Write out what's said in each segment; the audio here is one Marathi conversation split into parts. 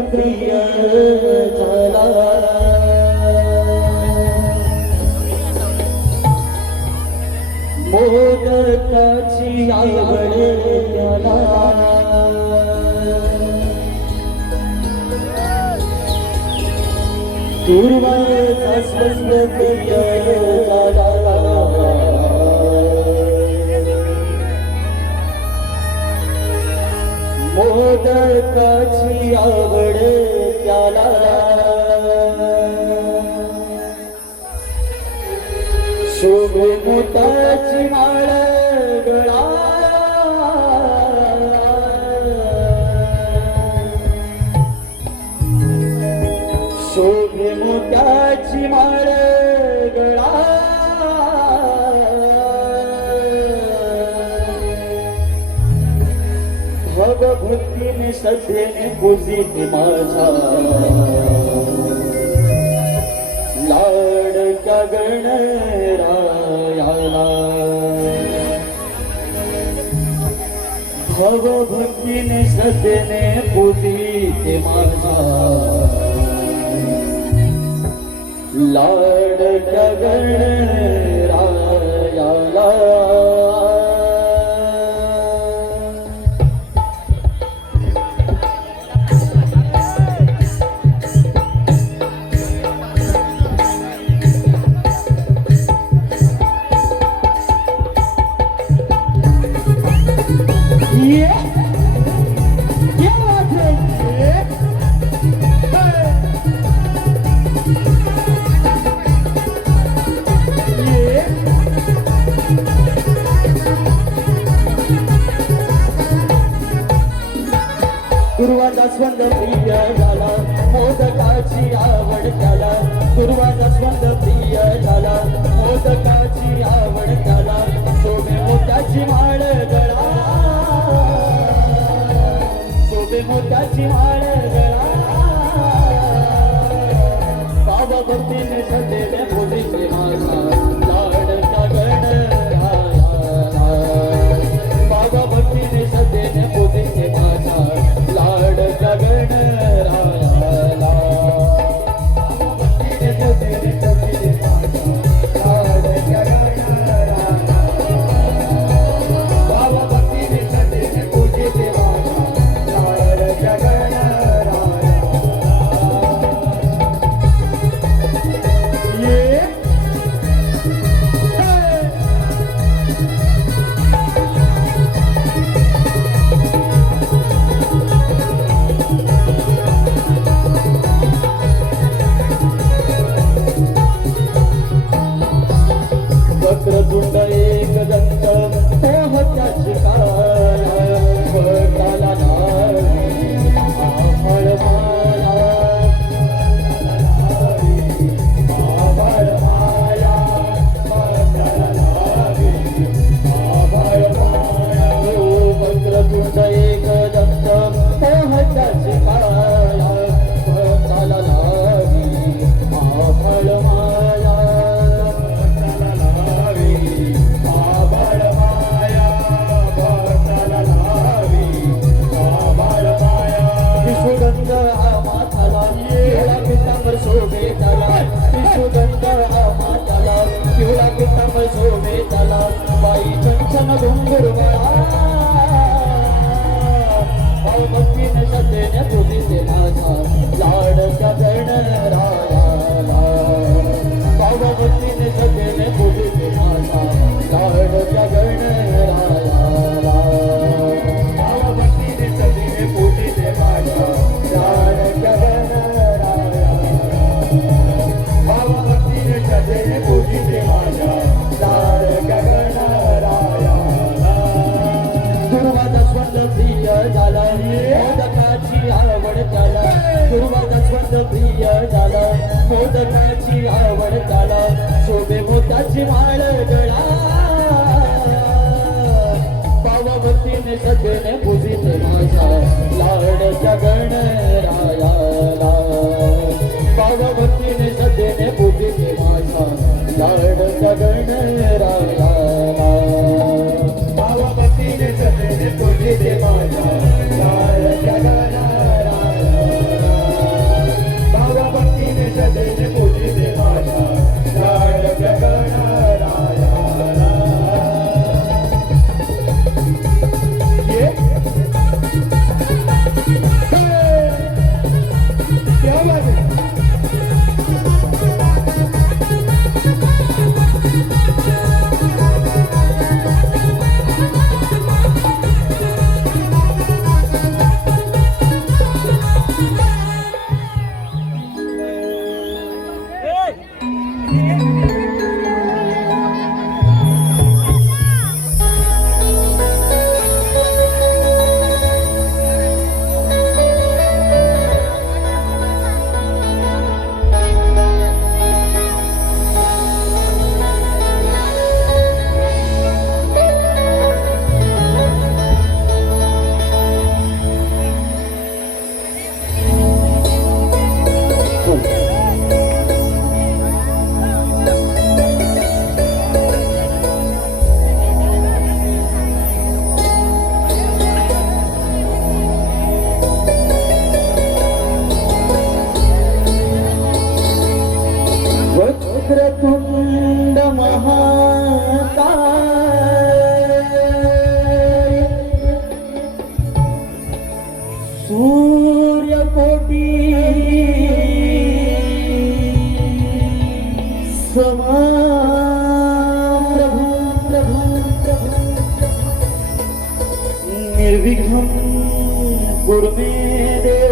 प्रिय झाला मोदकाची आवड त्याला. दुर्वाचा प्रिय मोदकाची आवड त्याला. शोभमुताची माळ गळा. शोभमुताची माळ सदे पुज़ी ताझा लाल कग भग भक्ति सदन पुज़ी ताझा लाड What am Thank you. Every home would have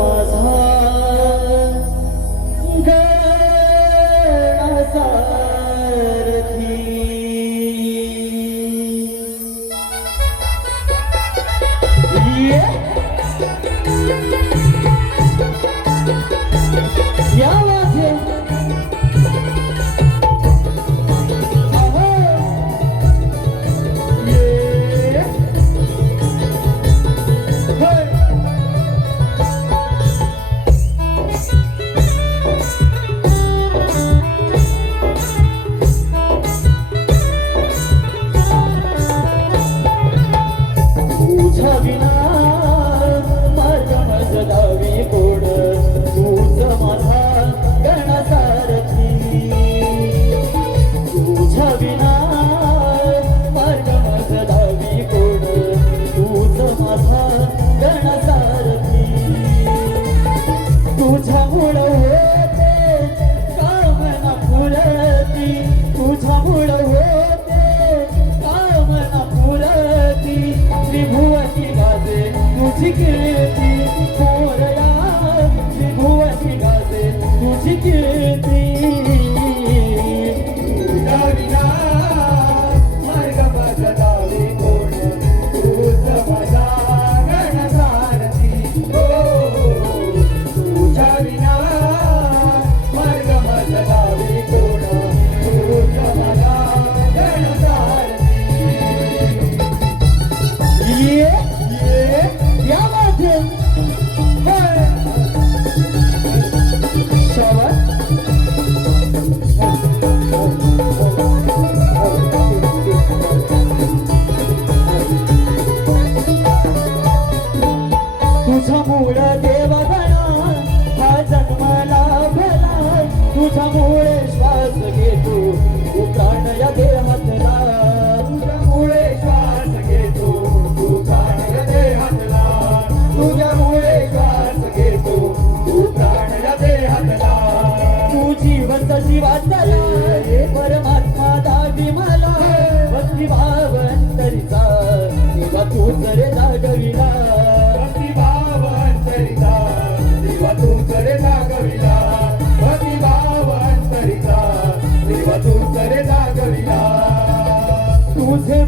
was home.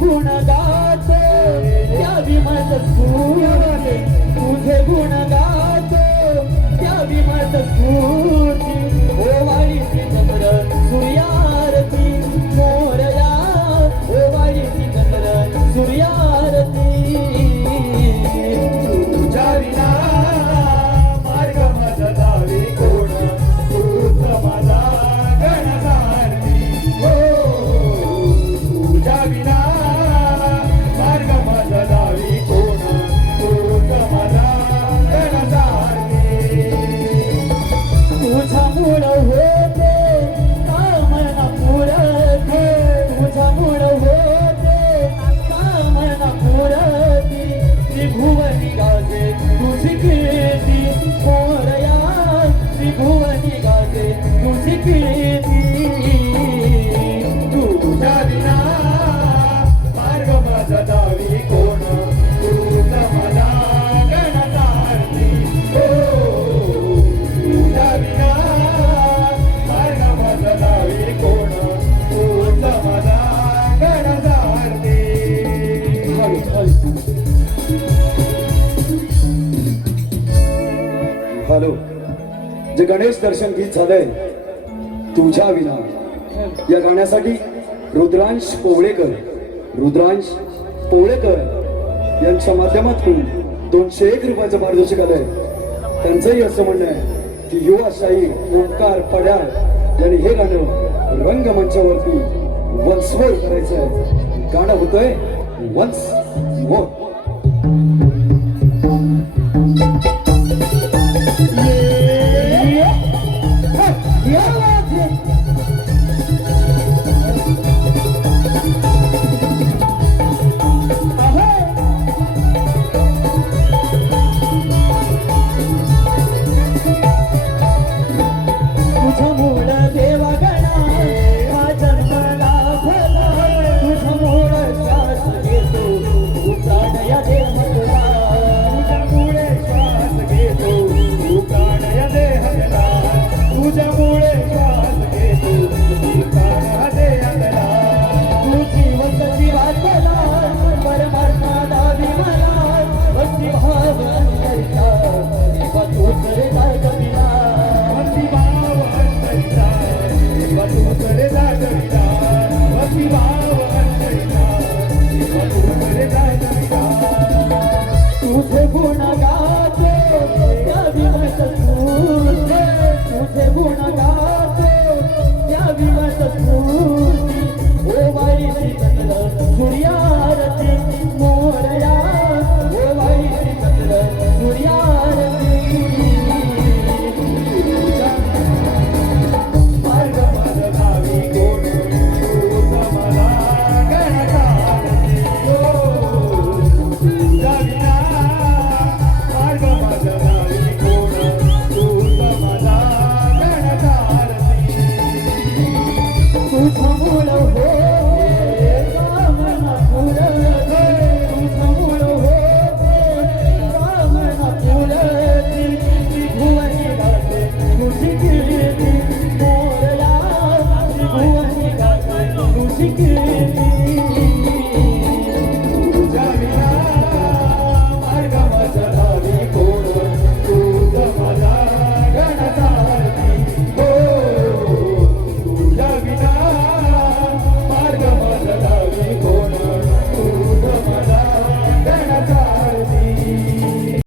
गुण गाते द्यावी माझ सूर तुझे गुण गाते द्यावी माझ सूर गणेश दर्शन गीत झालंय. तुझ्या विना. या गाण्यासाठी रुद्रांश पोवळेकर रुद्रांश पोवळेकर यांच्या माध्यमातून दोनशे एक रुपयाचं मार्गदर्शक आलंय. त्यांचंही असं म्हणणं आहे की युवाशाही ओंकार पड्याळ यांनी हे गाणं रंगमंचावरती वन्सवर करायचं आहे गाणं होतंय वन्स मोर